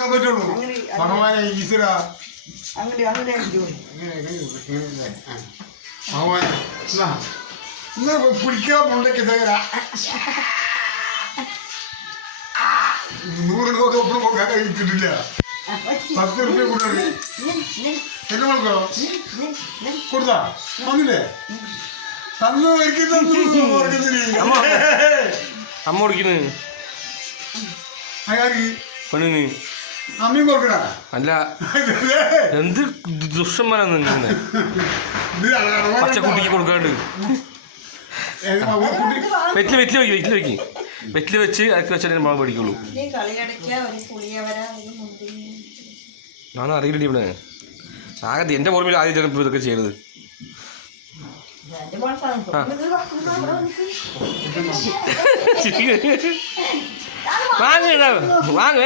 കൊടുക്കാൻ പറ്റുള്ളൂ. ഭഗവാനെ ഈശ്വര അങ്ങനെ ഭഗവാനെ ഇന്ന് പിടിക്കാൻ മുണ്ടൊക്കെ തകരാ 100 രൂപ ഒപ്പം കൊടുക്കാൻ കിട്ടില്ല. 10 രൂപ കൊടുക്കണേ എന്നെ കൊടുക്കോ കൊടുത്താ വന്നില്ലേ തന്നു എനിക്ക് തന്നു അമ്മ കൊടുക്കുന്നു പെണ്ണിന് അമ്മയും കൊടുക്കണ അല്ല എന്ത് ദുഷ്ടന്മാരാന്ന് നിൽക്കുന്നത് പച്ചക്കുട്ടിക്ക് കൊടുക്കാണ്ട് വെറ്റില് വെച്ച് അതൊക്കെ വെച്ചാൽ മുളക് പഠിക്കുള്ളൂ. ഞാൻ അറിയില്ല ഇവിടെ ആകെ എന്റെ ഓർമ്മയിൽ ആദ്യം ചിലപ്പോൾ ഇതൊക്കെ ചെയ്യണത്. വാങ്ങ വാങ്ങ